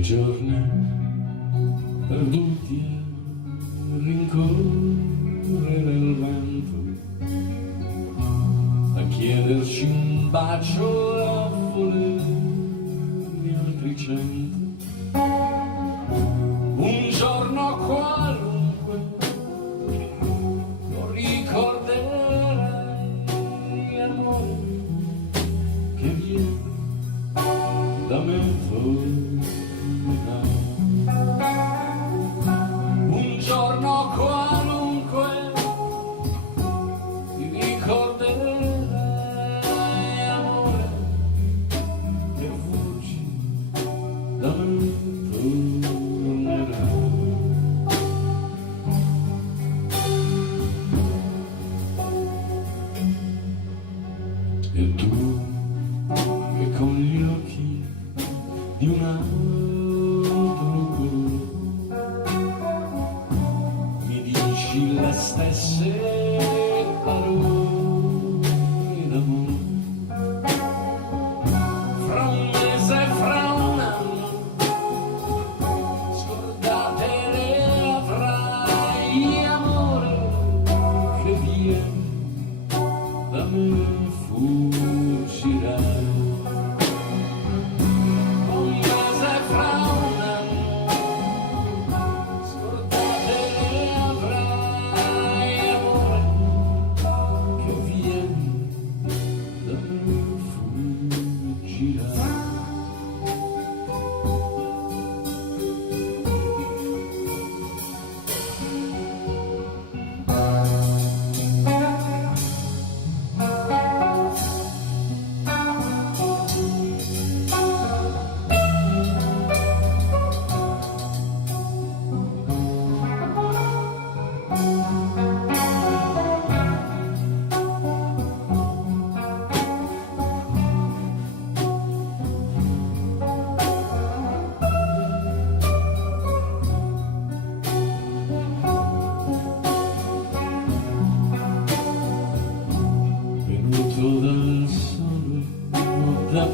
quei giorni perduti a rincorrere il vento, a chiederci un bacio e a volerne altri 100. Un giorno qualunque lo ricorderai, amore, che viene da me torna. Un giorno qualunque ti ricorderai, amore, che fuggi da me tornerai. E tu che con gli occhi di un altro mi dici le stesse parole d'amore, fra un mese e fra un anno scordate le avrai, amore, che vieni da me fuggirai. Dal sole, dal